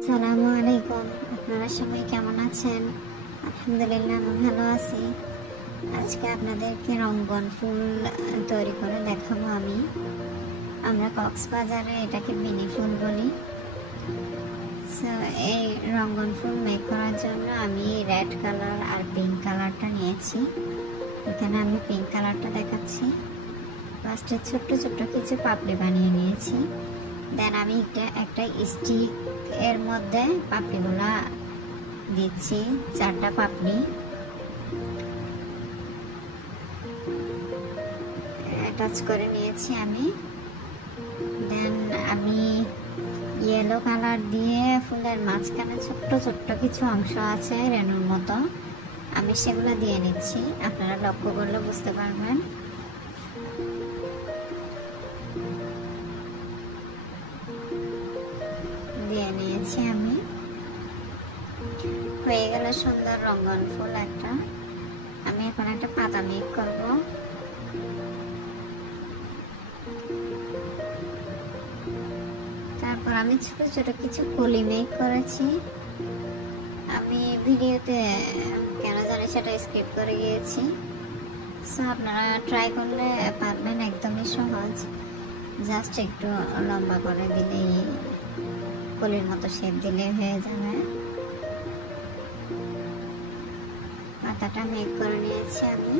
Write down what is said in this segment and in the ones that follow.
আসসালামু আলাইকুম। আপনারা সবাই কেমন আছেন? আলহামদুলিল্লাহ আমি ভালো আছি। আজকে আপনাদেরকে রঙ্গন ফুল তৈরি করে দেখাবো। আমরা কক্সবাজারে এটাকে বিনি ফুল বলি। সো এই রঙ্গন ফুল মেক করার জন্য আমি রেড কালার আর পিঙ্ক কালারটা নিয়েছি। এখানে আমি পিঙ্ক কালারটা দেখাচ্ছি। ফার্স্টে ছোট্ট ছোট্ট কিছু পাপড়ি বানিয়ে নিয়েছি। দেন আমি একটা স্টিক এর মধ্যে পাপড়িগুলা দিচ্ছি, 4টা পাপড়ি অ্যাটাচ করে নিয়েছি আমি। দেন আমি ইয়েলো কালার দিয়ে ফুলের মাঝখানে ছোট্ট ছোট্ট কিছু অংশ আছে রেণুর মতো, আমি সেগুলো দিয়ে নিচ্ছি। আপনারা লক্ষ্য করলে বুঝতে পারবেন। দিয়ে নিয়েছি আমি। হয়ে গেল সুন্দর রঙ্গন ফুল একটা। আমি এখন একটা পাতা মেক করব। তারপর আমি ছোট ছোট কিছু কলি মেক করেছি। আমি ভিডিওতে কেন জানি সেটা স্কিপ করে গিয়েছি। সো আপনারা ট্রাই করলে পারবেন, একদমই সহজ। জাস্ট একটু লম্বা করে দিলেই, কলির মতো শেপ দিলে হয়ে যাবে। পাতাটা মেক করে নিয়েছি আমি।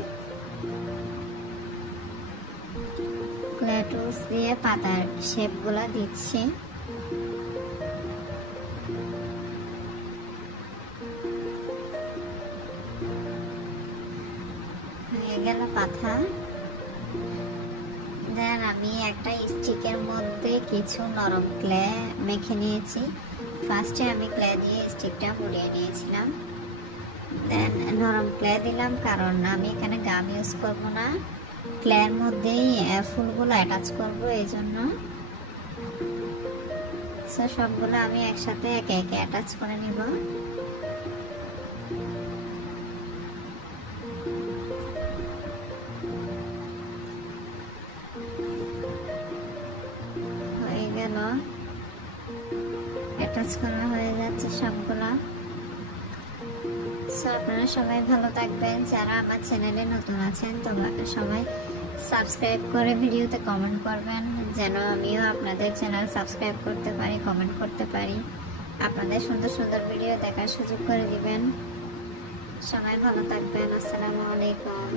ক্লে টুলস দিয়ে পাতার শেপগুলো দিচ্ছি। হয়ে গেল পাতা। দেন আমি একটা স্টিকের মধ্যে কিছু নরম ক্লে মেখে নিয়েছি। ফার্স্টে আমি ক্লে দিয়ে স্টিকটা মুড়িয়ে নিয়েছিলাম। দেন নরম ক্লে দিলাম, কারণ আমি এখানে গাম ইউজ করব না, ক্লের মধ্যেই ফুলগুলো অ্যাটাচ করব, এই জন্য। সো সবগুলো আমি একসাথে একে একে অ্যাটাচ করে নিব। হয়ে গেল, অ্যাটাচ করা হয়ে যাচ্ছে সবগুলা। সো আপনারা সবাই ভালো থাকবেন। যারা আমার চ্যানেলে নতুন আছেন তোমরা সবাই সাবস্ক্রাইব করে ভিডিওতে কমেন্ট করবেন, যেন আমিও আপনাদের চ্যানেল সাবস্ক্রাইব করতে পারি, কমেন্ট করতে পারি। আপনাদের সুন্দর সুন্দর ভিডিও দেখার সুযোগ করে দিবেন। সবাই ভালো থাকবেন। আসসালামু আলাইকুম।